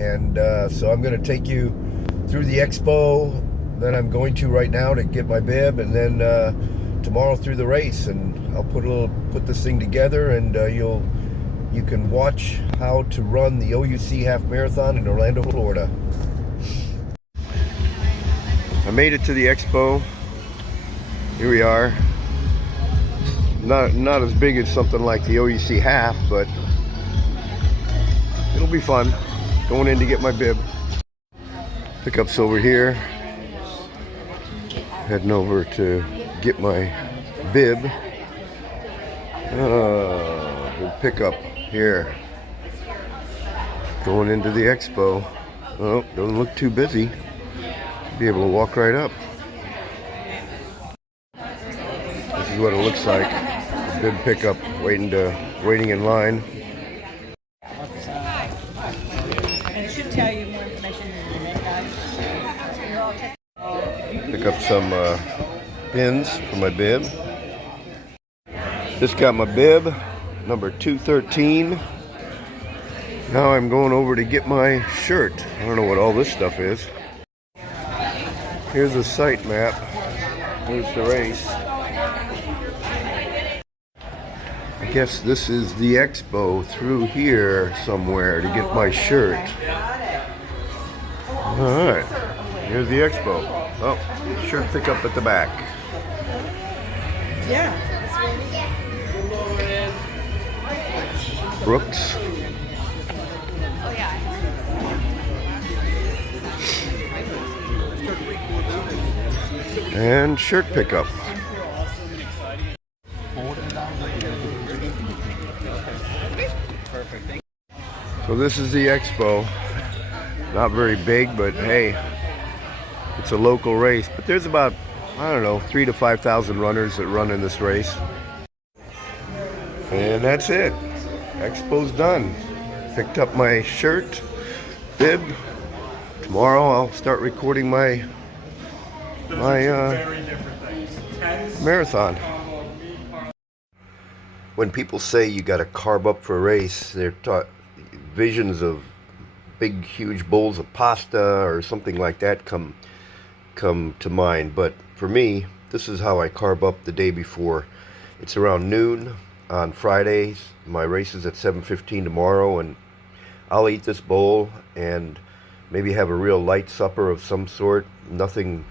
And so I'm going to take you through the expo. Then I'm going to right now to get my bib, and then tomorrow through the race. And I'll put this thing together, and you can watch how to run the OUC Half Marathon in Orlando, Florida. I made it to the expo. Here we are. Not as big as something like the OUC Half, but it'll be fun. Going in to get my bib. Pickup's over here. Heading over to get my bib. Pickup here. Going into the expo. Oh, doesn't look too busy. Be able to walk right up. This is what it looks like. A bib pickup, waiting in line. It should tell you more information in a minute, guys. Pick up some pins for my bib. Just got my bib, number 213. Now I'm going over to get my shirt. I don't know what all this stuff is. Here's a site map. Here's the race. I guess this is the expo through here somewhere to get my shirt. Alright, here's the expo. Oh, shirt pickup at the back. Yeah. Brooks. And shirt pickup. So this is the expo. Not very big, but hey, it's a local race. But there's about, I don't know, 3,000 to 5,000 runners that run in this race. And that's it. Expo's done. Picked up my shirt, bib. Tomorrow I'll start recording my marathon. When people say you got to carb up for a race, they're taught visions of big, huge bowls of pasta or something like that come to mind. But for me, this is how I carb up the day before. It's around noon on Fridays. My race is at 7:15 tomorrow, and I'll eat this bowl and maybe have a real light supper of some sort. Nothing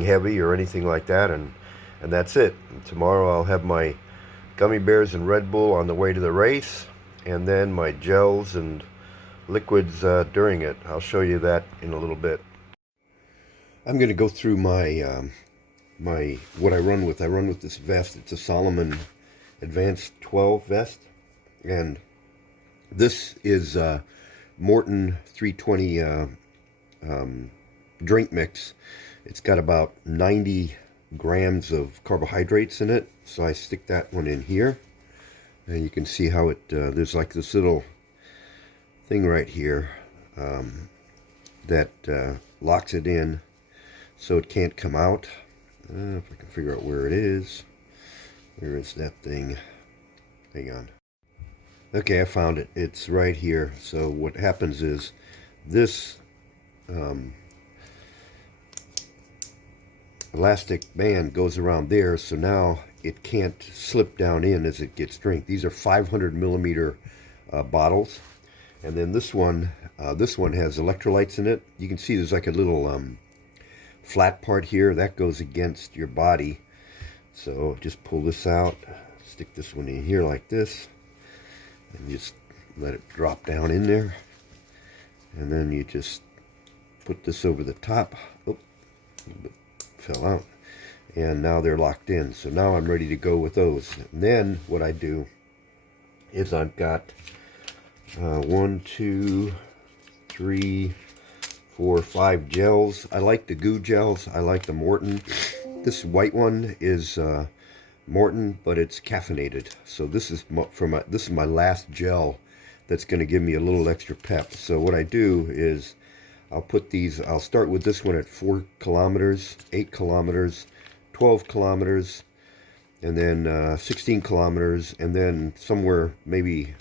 heavy or anything like that, and that's it. And tomorrow I'll have my gummy bears and Red Bull on the way to the race, and then my gels and liquids during it. I'll show you that in a little bit. I'm going to go through my what I run with. I run with this vest. It's a Salomon Advanced 12 vest, and this is Morton 320 drink mix. It's got about 90 grams of carbohydrates in it, so I stick that one in here, and you can see how it there's like this little thing right here that locks it in so it can't come out. If I can figure out where it is. Where is that thing? Hang on. Okay, I found it. It's right here. So what happens is this elastic band goes around there, so now it can't slip down in as it gets drink. These are 500 milliliter bottles, and then this one has electrolytes in it. You can see there's like a little flat part here that goes against your body. So just pull this out, stick this one in here like this, and just let it drop down in there, and then you just put this over the top. Oh, fell out, and now they're locked in. So now I'm ready to go with those. And then what I do is I've got 1, 2, 3, 4, 5 gels. I like the goo gels. I like the Morton. This white one is Morton, but it's caffeinated. So this is my last gel that's going to give me a little extra pep. So what I do is I'll put these, I'll start with this one at 4 kilometers, 8 kilometers, 12 kilometers, and then 16 kilometers, and then somewhere maybe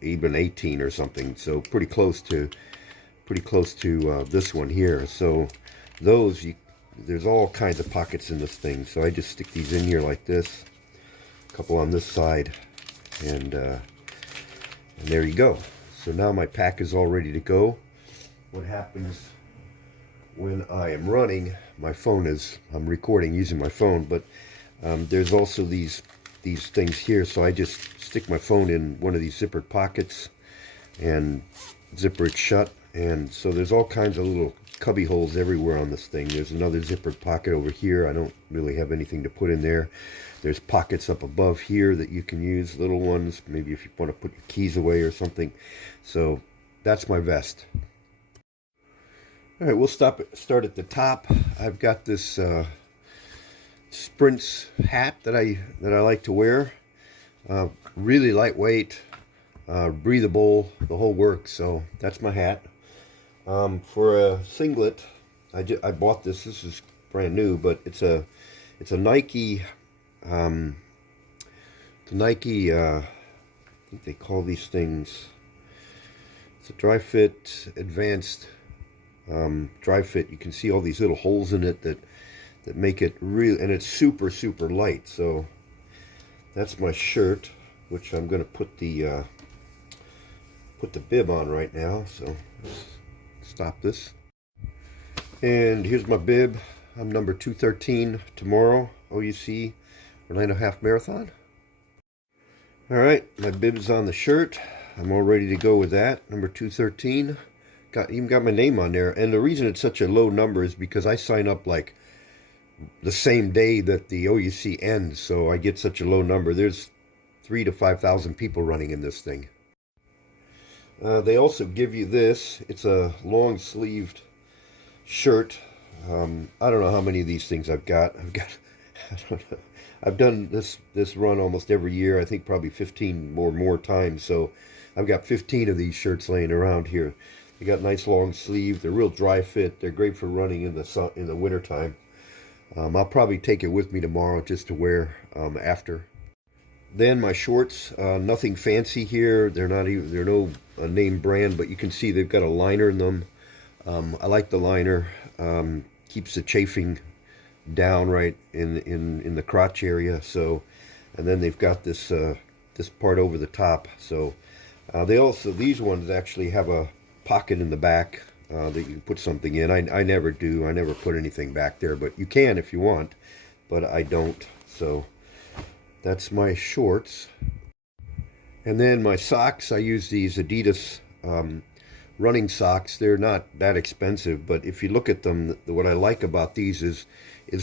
even 18 or something. So pretty close to this one here. So those, there's all kinds of pockets in this thing. So I just stick these in here like this, a couple on this side, and there you go. So now my pack is all ready to go. What happens when I am running, my phone is, I'm recording using my phone, but there's also these things here, so I just stick my phone in one of these zippered pockets and zipper it shut. And so there's all kinds of little cubby holes everywhere on this thing. There's another zippered pocket over here. I don't really have anything to put in there. There's pockets up above here that you can use, little ones, maybe if you want to put your keys away or something. So that's my vest. All right, we'll start at the top. I've got this Sprints hat that I like to wear. Really lightweight, breathable, the whole works. So that's my hat. For a singlet, I bought this. This is brand new, but it's a Nike. The Nike. I think they call these things. It's a dry fit, advanced dry fit. You can see all these little holes in it that make it real, and it's super light. So that's my shirt, which I'm going to put the bib on right now. So let's stop this. And here's my bib. I'm number 213 tomorrow, OUC Orlando Half Marathon. All right, my bib is on the shirt. I'm all ready to go with that. Number 213. Even got my name on there. And the reason it's such a low number is because I sign up like the same day that the OUC ends, so I get such a low number. There's 3,000 to 5,000 people running in this thing. They also give you this. It's a long-sleeved shirt. I don't know how many of these things I've got. I don't know. I've done this run almost every year. I think probably 15 or more times. So I've got 15 of these shirts laying around here. They got nice long sleeve. They're real dry fit. They're great for running in the sun in the wintertime. I'll probably take it with me tomorrow just to wear after. Then my shorts, nothing fancy here. They're no name brand, but you can see they've got a liner in them. I like the liner. Keeps the chafing down right in the crotch area. So, and then they've got this this part over the top. So these ones actually have a pocket in the back that you can put something in. I never do. I never put anything back there, but you can if you want, but I don't. So that's my shorts. And then my socks, I use these Adidas running socks. They're not that expensive, but if you look at them, what I like about these is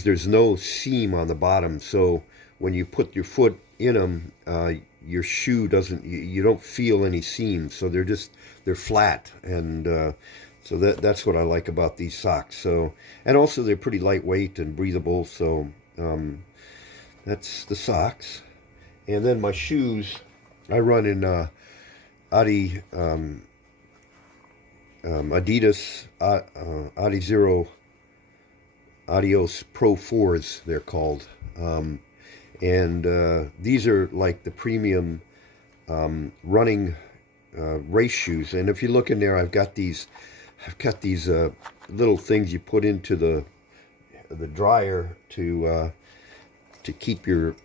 there's no seam on the bottom. So when you put your foot in them, your shoe doesn't, you don't feel any seams. So they're flat, and so that's what I like about these socks. So, and also they're pretty lightweight and breathable. So that's the socks. And then my shoes, I run in Adidas Adizero Adios Pro 4s, they're called. And these are like the premium running race shoes. And if you look in there, I've got these little things you put into the dryer to keep your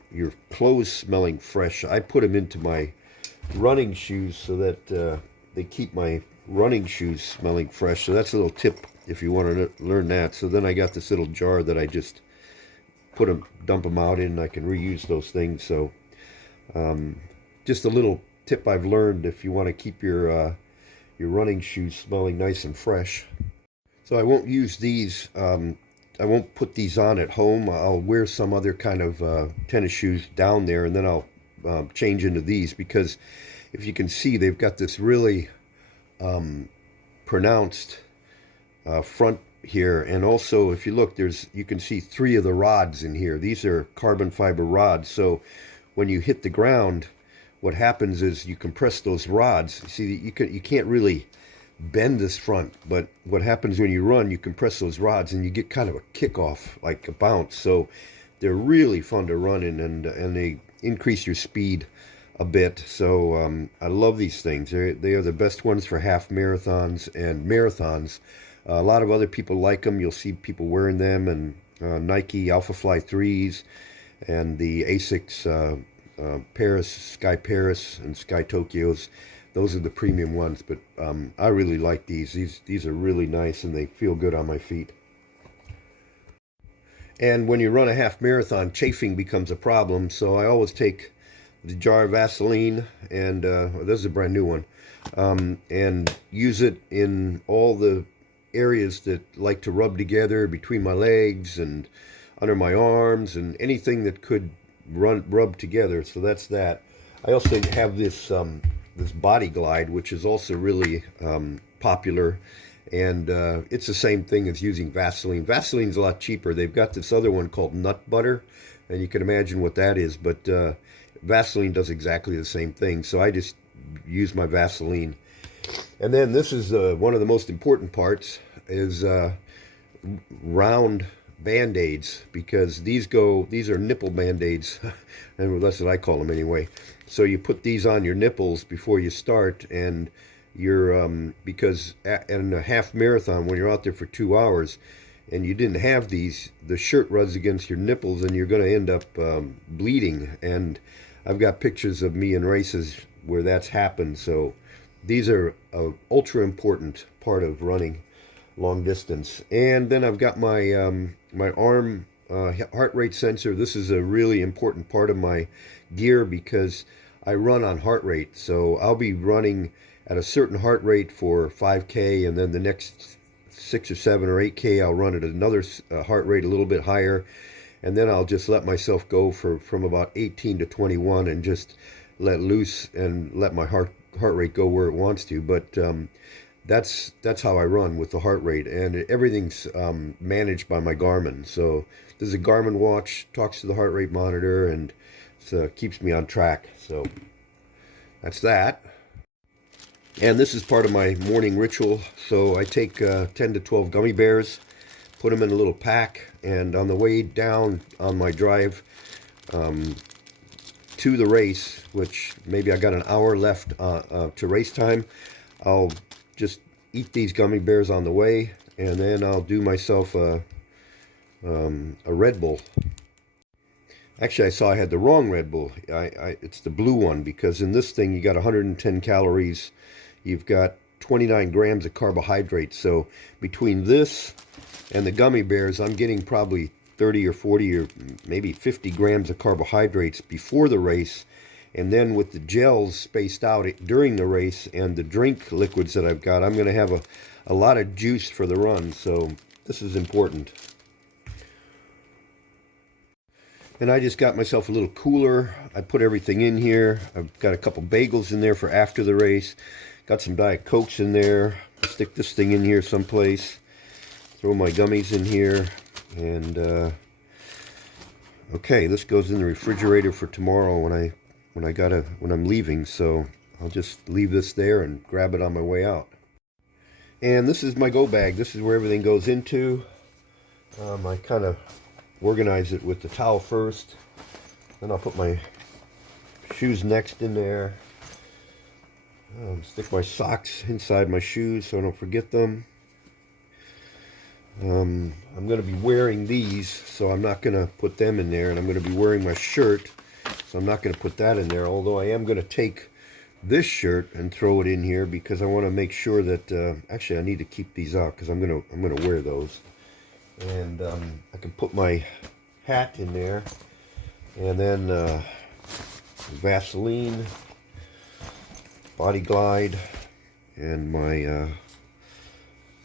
clothes smelling fresh. I put them into my running shoes so that they keep my running shoes smelling fresh. So that's a little tip if you want to learn that. So then I got this little jar that I just dump them out in. I can reuse those things. So just a little tip I've learned if you want to keep your running shoes smelling nice and fresh. So I won't use these. I won't put these on at home. I'll wear some other kind of tennis shoes down there, and then I'll change into these, because if you can see, they've got this really pronounced front here. And also, if you look, you can see 3 of the rods in here. These are carbon fiber rods. So when you hit the ground, what happens is you compress those rods. See, you can't really bend this front, but what happens when you run, you compress those rods and you get kind of a kickoff, like a bounce. So they're really fun to run in, and they increase your speed a bit. So I love these things. They are the best ones for half marathons and marathons. A lot of other people like them. You'll see people wearing them, and Nike Alpha Fly 3s and the Asics Paris, Sky Paris and Sky Tokyos. Those are the premium ones, but I really like these. These are really nice, and they feel good on my feet. And when you run a half marathon, chafing becomes a problem. So I always take the jar of Vaseline, and this is a brand new one, and use it in all the areas that like to rub together between my legs and under my arms and anything that could rub together. So that's that. I also have this this body glide, which is also really popular. And it's the same thing as using Vaseline. Vaseline's a lot cheaper. They've got this other one called nut butter, and you can imagine what that is. But Vaseline does exactly the same thing. So I just use my Vaseline. And then this is one of the most important parts is round Band-Aids, because these are nipple Band-Aids, and that's what I call them anyway. So you put these on your nipples before you start, and you're because in a half marathon, when you're out there for 2 hours and you didn't have these, the shirt rubs against your nipples and you're going to end up bleeding. And I've got pictures of me in races where that's happened. So these are an ultra important part of running long distance. And then I've got my my arm heart rate sensor. This is a really important part of my gear because I run on heart rate. So I'll be running at a certain heart rate for 5K, and then the next 6 or 7 or 8K I'll run at another heart rate a little bit higher, and then I'll just let myself go from about 18 to 21 and just let loose and let my heart rate go where it wants to. But that's how I run with the heart rate, and everything's managed by my Garmin. So there's a Garmin watch, talks to the heart rate monitor, and so keeps me on track. So that's that. And this is part of my morning ritual. So I take 10 to 12 gummy bears, put them in a little pack, and on the way down on my drive to the race, which maybe I got an hour left to race time, I'll just eat these gummy bears on the way, and then I'll do myself a Red Bull. Actually, I saw I had the wrong Red Bull. It's the blue one, because in this thing you got 110 calories. You've got 29 grams of carbohydrates. So between this and the gummy bears, I'm getting probably 30 or 40 or maybe 50 grams of carbohydrates before the race. And then with the gels spaced out during the race and the drink liquids that I've got, I'm going to have a lot of juice for the run. So this is important. And I just got myself a little cooler. I put everything in here. I've got a couple bagels in there for after the race. Got some Diet Cokes in there. Stick this thing in here someplace. Throw my gummies in here. And okay, this goes in the refrigerator for tomorrow when I'm leaving. So I'll just leave this there and grab it on my way out. And this is my go bag. This is where everything goes into. I kind of organize it with the towel first, then I'll put my shoes next in there. Stick my socks inside my shoes so I don't forget them. I'm going to be wearing these, so I'm not going to put them in there, and I'm going to be wearing my shirt, so I'm not going to put that in there, although I am going to take this shirt and throw it in here because I want to make sure that actually I need to keep these out because I'm going to wear those. And I can put my hat in there, and then Vaseline, Body Glide, and my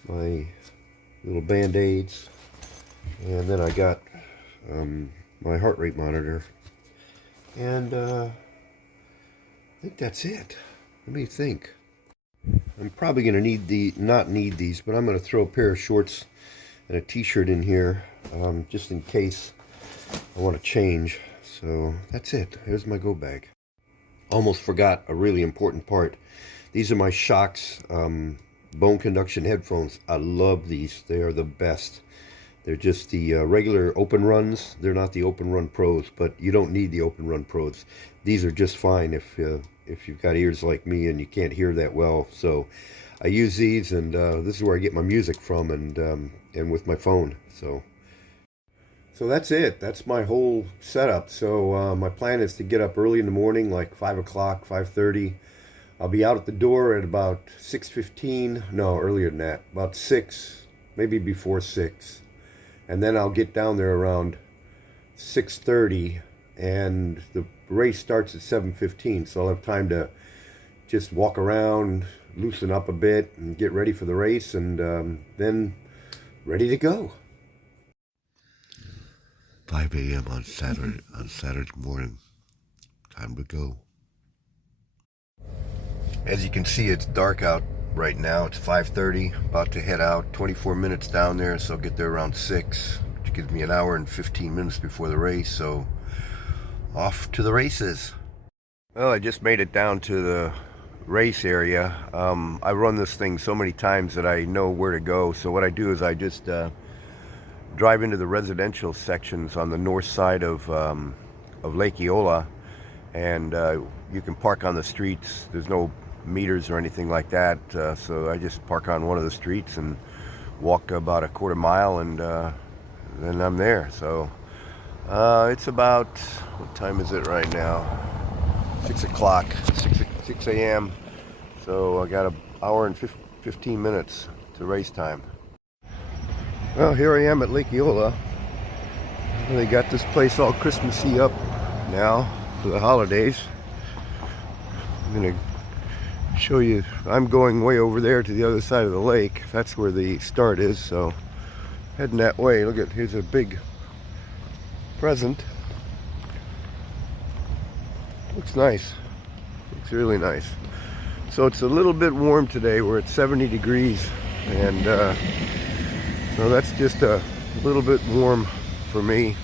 my little Band-Aids, and then I got my heart rate monitor, and I think that's it. Let me think. I'm probably going to not need these, but I'm going to throw a pair of shorts and a t-shirt in here just in case I want to change. So that's it. Here's my go bag. Almost forgot a really important part. These are my Shocks bone conduction headphones. I love these. They are the best. They're just the regular open runs. They're not the open run pros, but you don't need the open run pros. These are just fine if you've got ears like me and you can't hear that well. So I use these, and this is where I get my music from, and with my phone. So that's it. That's my whole setup. So my plan is to get up early in the morning, like 5 o'clock, 5:30. I'll be out at the door at about 6:15. No, earlier than that. About 6, maybe before 6. And then I'll get down there around 6:30, and the race starts at 7:15. So I'll have time to just walk around, loosen up a bit, and get ready for the race, and then ready to go. 5 a.m. on Saturday morning. Time to go. As you can see, it's dark out right now. It's 5:30. About to head out. 24 minutes down there, so I'll get there around 6, which gives me an hour and 15 minutes before the race. So off to the races. Well, I just made it down to the race area. I run this thing so many times that I know where to go. So what I do is I just drive into the residential sections on the north side of Lake Eola, and you can park on the streets. There's no meters or anything like that, so I just park on one of the streets and walk about a quarter mile, and then I'm there. So it's about, what time is it right now? 6 o'clock, 6 a.m. So I got an hour and 15 minutes to race time. Well, here I am at Lake Eola. They got this place all Christmassy up now for the holidays. I'm gonna show you. I'm going way over there to the other side of the lake. That's where the start is, so heading that way. Look at, here's a big present. Looks nice. Looks really nice. So it's a little bit warm today. We're at 70 degrees, and so that's just a little bit warm for me.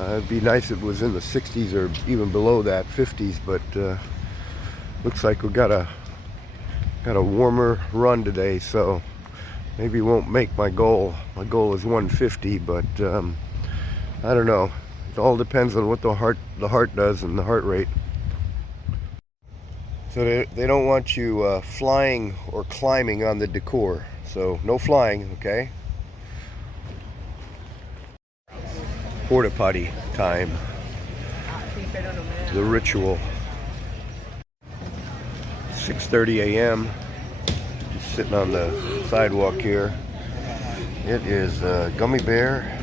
It'd be nice if it was in the 60s or even below that, 50s, but looks like we got a warmer run today, so maybe won't make my goal. My goal is 150, but I don't know. It all depends on what the heart does and the heart rate. So they don't want you flying or climbing on the decor, so no flying, okay? Porta potty time. The ritual. 6:30 a.m. Just sitting on the sidewalk here. It is gummy bear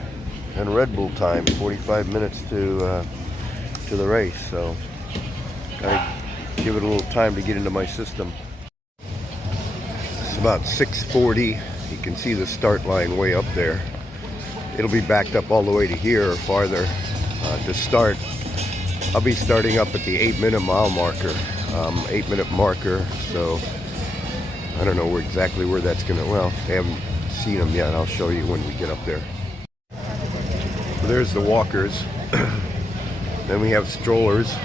and Red Bull time. 45 minutes to the race, so gotta give it a little time to get into my system. It's about 6:40. You can see the start line way up there. It'll be backed up all the way to here or farther to start. I'll be starting up at the 8-minute mile marker, 8-minute marker. So I don't know exactly where that's gonna. Well, I haven't seen them yet. I'll show you when we get up there. So there's the walkers. Then we have strollers.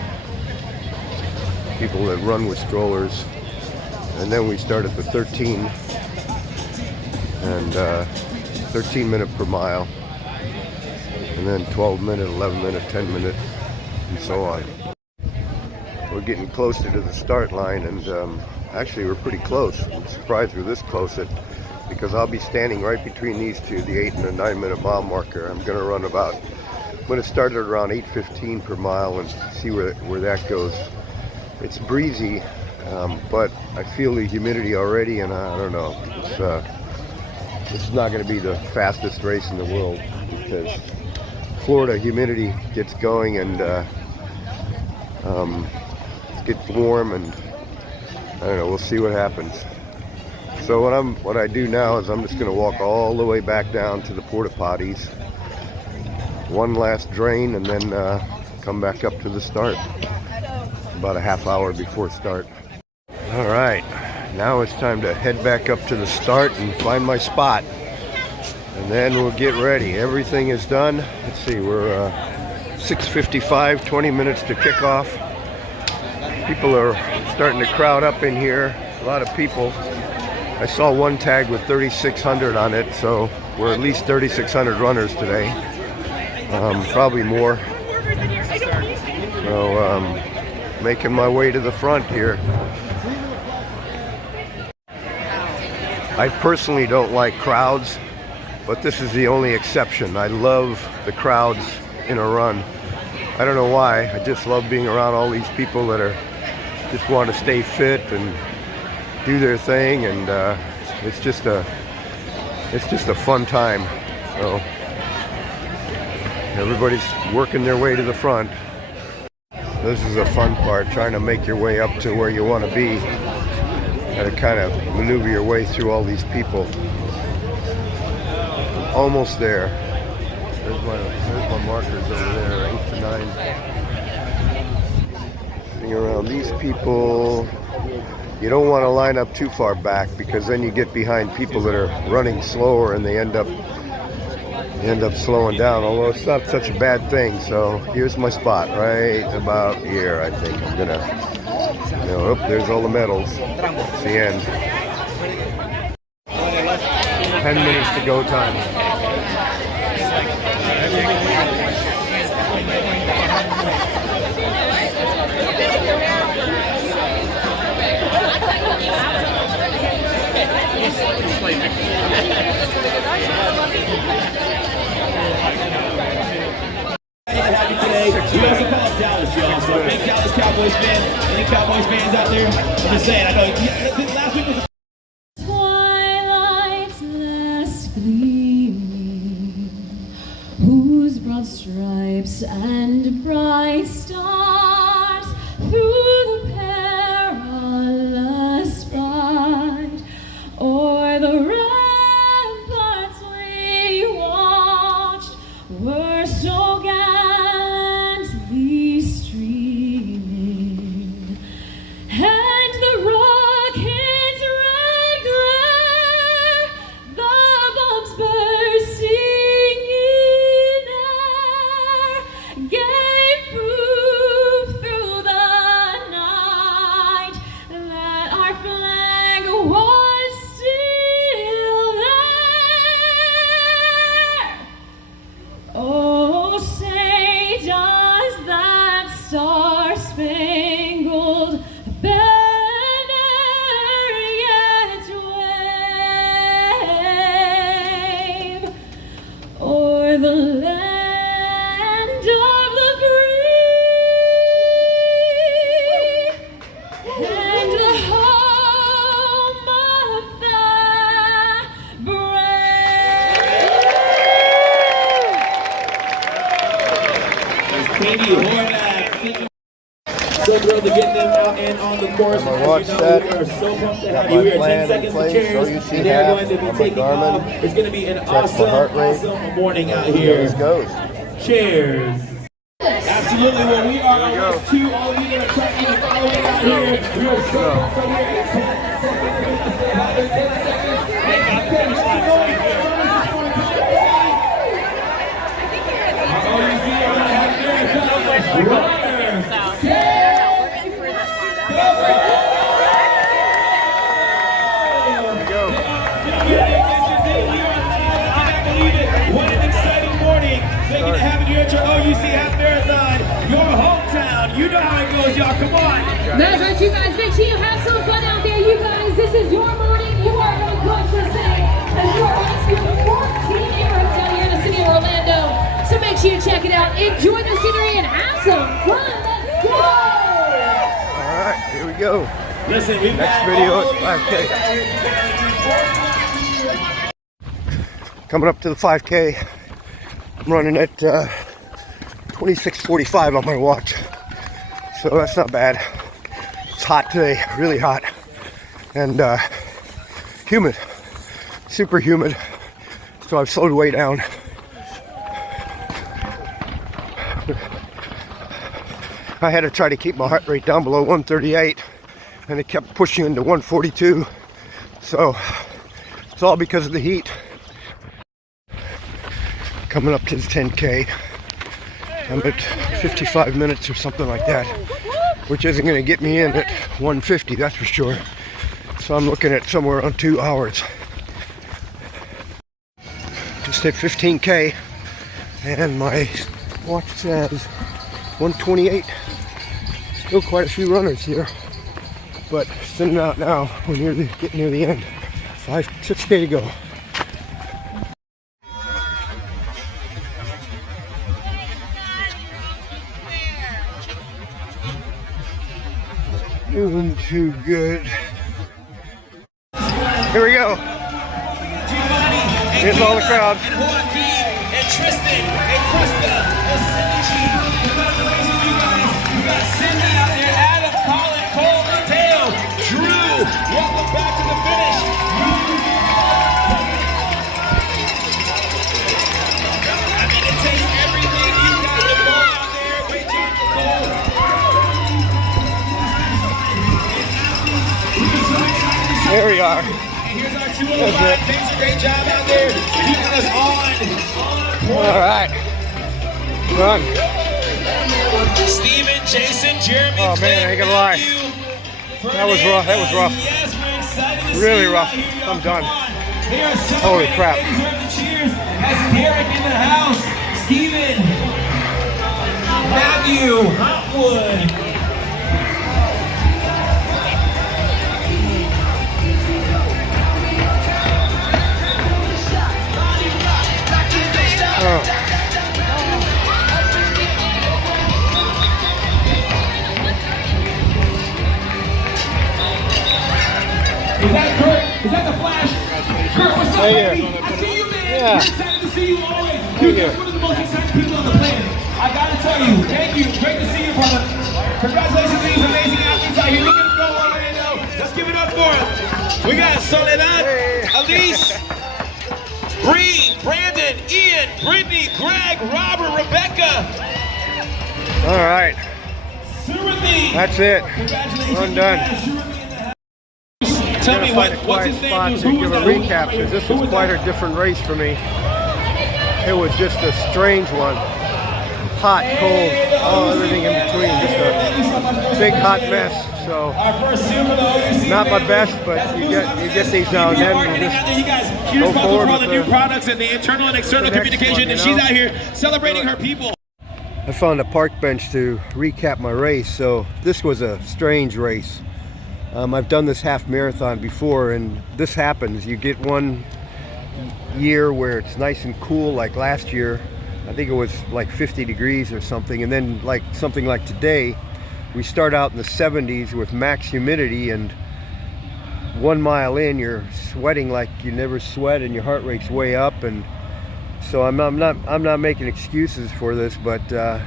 People that run with strollers. And then we start at the 13 and 13 minute per mile. And then 12 minute, 11 minute, 10 minute, and so on. We're getting closer to the start line, and actually we're pretty close. I'm surprised we're this close, because I'll be standing right between these two, the 8 and the 9 minute mile marker. I'm going to run about, I'm going to start at around 8:15 per mile and see where that goes. It's breezy, but I feel the humidity already, and I don't know. This is not going to be the fastest race in the world, because Florida humidity gets going, and it gets warm, and I don't know, we'll see what happens. So what I do now is I'm just going to walk all the way back down to the porta potties, one last drain, and then come back up to the start about a half hour before start. All right, now it's time to head back up to the start and find my spot, and then we'll get ready. Everything is done. Let's see, we're 6:55, 20 minutes to kick off. People are starting to crowd up in here. A lot of people. I saw one tag with 3,600 on it, so we're at least 3,600 runners today, probably more. So making my way to the front here. I personally don't like crowds, but this is the only exception. I love the crowds in a run. I don't know why. I just love being around all these people that are just want to stay fit and do their thing, and it's just a fun time. So everybody's working their way to the front. This is a fun part, trying to make your way up to where you want to be. Got to kind of maneuver your way through all these people. Almost there. There's my markers over there, 8 to 9. Getting around these people. You don't want to line up too far back, because then you get behind people that are running slower and they end up slowing down, although it's not such a bad thing. So here's my spot, right about here. I think I'm gonna, there's all the medals. It's the end. 10 minutes to go time. We also call it Dallas, y'all. So big Dallas Cowboys fan. Any Cowboys fans out there? I'm just saying. I know last week was. Twilight's last gleaming, whose broad stripes and bright stars through the perilous fight o'er the ramparts we watched were so gallantly streaming, and the rocket's red glare, the bombs bursting in air, gave proof through the night that our flag was still there. Oh, say does that star-spangled banner yet wave o'er the land of the free and the home of the brave? Katie Horvath. So thrilled to get them out and on the course. I'm gonna watch that. We are so pumped to Got have you my here. 10 plan in seconds to place. cheers. OUC And they're Half going to be on my taking Garmin. off. It's going to be an Check the heart rate. awesome morning out Here here. this goes. Cheers. Absolutely. Well, we are on to all of you that are tracking and following out here. We are so pumped right here at 10 What an exciting morning. Thank you to have it here at your OUC Half Marathon, your hometown. You know how it goes, y'all. Come on. That's right, you guys. Make sure you have some fun out there, you guys. This is your morning. You are going to coach for say, as you are running through the 14 neighborhoods down here in the city of Orlando. So make sure you check it out. Enjoy the scenery and have some fun. Let's go! All right, here we go. Listen, we've Next got video all at 5K. Coming up to the 5K. I'm running at 26:45 on my watch, so that's not bad. It's hot today, really hot, and humid, super humid. So I've slowed way down. I had to try to keep my heart rate down below 138, and it kept pushing into 142. So it's all because of the heat. Coming up to the 10K. I'm at 55 minutes or something like that, which isn't going to get me in at 150, that's for sure. So I'm looking at somewhere around 2 hours. just hit 15K and my watch says 128. Still quite a few runners here, but thinning out now. We're getting near the end. 6K to go. Doing too good. Here we go. Here's all the crowd. And Joaquin, and Tristan, and Krista, and Cindy G. Congratulations, you guys. You got Cindy out there, Adam, Colin, Cole, Mateo, Drew. Welcome back to the finish. I mean, it takes everything you got to go out there. Great job, Nicole. There we are. Here's our 205. Thanks, a great job out there. Keeping us on. All right. Run. Steven, Jason, Jeremy. Oh man, I ain't gonna lie. That was rough. That was rough. Yes, we're excited to Really see you rough. out here. I'm done. They are Holy celebrating. crap. Ladies, heard the cheers. That's Derek in the house. Steven. Matthew Hotwood. Is that Kurt? Is that the Flash? Kurt, what's up, Hey, baby? I see you, man. Yeah. We're excited to see you always. You're just one of the most exciting people on the planet. I gotta tell you, thank you. Great to see you, brother. Congratulations to these amazing athletes out here. Look at them go, Orlando. Let's give it up for them. We got Soledad, Elise, Bree, Brandon, Ian, Brittany, Greg, Robert, Rebecca. All right. Surathy. That's it. Congratulations. I'm done. Tell me what's Quiet his name? spot to give a recap, because this was quite a different race for me. It was just a strange one. Hot, cold, everything in between. Just a big hot mess. So not my best, but you get these now and then. And just You're go responsible forward for all the with new the- products and the internal and external the next communication, one, and you she's know? out here celebrating her people. I found a park bench to recap my race. So this was a strange race. I've done this half marathon before, and this happens. You get one year where it's nice and cool, like last year. I think it was like 50 degrees or something, and then like something like today, we start out in the 70s with max humidity, and 1 mile in, you're sweating like you never sweat, and your heart rate's way up. And so I'm not making excuses for this, but I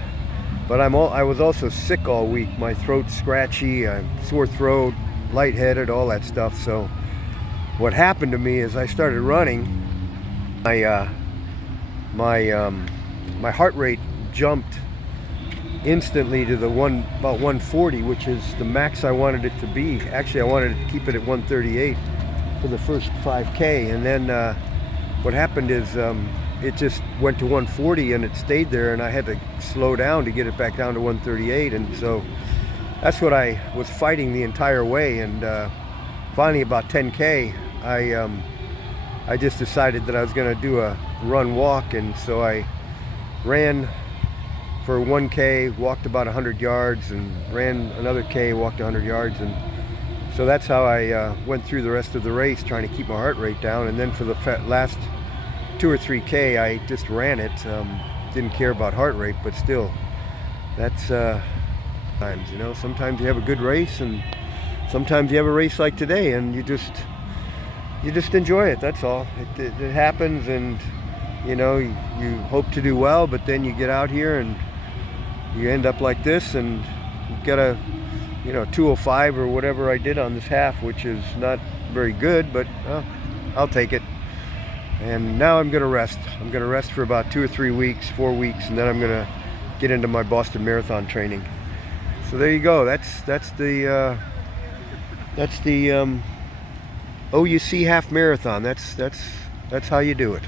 was also sick all week. My throat's scratchy, sore throat, lightheaded, all that stuff. So what happened to me is I started running. My heart rate jumped instantly to about 140, which is the max I wanted it to be. Actually, I wanted to keep it at 138 for the first 5K, and then what happened is it just went to 140 and it stayed there, and I had to slow down to get it back down to 138, and so that's what I was fighting the entire way. And finally, about 10K, I just decided that I was going to do a run walk, and so I ran for 1K, walked about 100 yards, and ran another K, walked 100 yards, and so that's how I went through the rest of the race, trying to keep my heart rate down. And then for the last 2 or 3K, I just ran it. Didn't care about heart rate, but still, that's times, you know. Sometimes you have a good race, and sometimes you have a race like today, and you just enjoy it. That's all. It happens, and you know, you hope to do well, but then you get out here and you end up like this, and you get a 205 or whatever I did on this half, which is not very good, but I'll take it. And now I'm gonna rest. I'm gonna rest for about 2 or 3 weeks, 4 weeks, and then I'm gonna get into my Boston Marathon training. So there you go. That's the OUC Half Marathon. That's how you do it.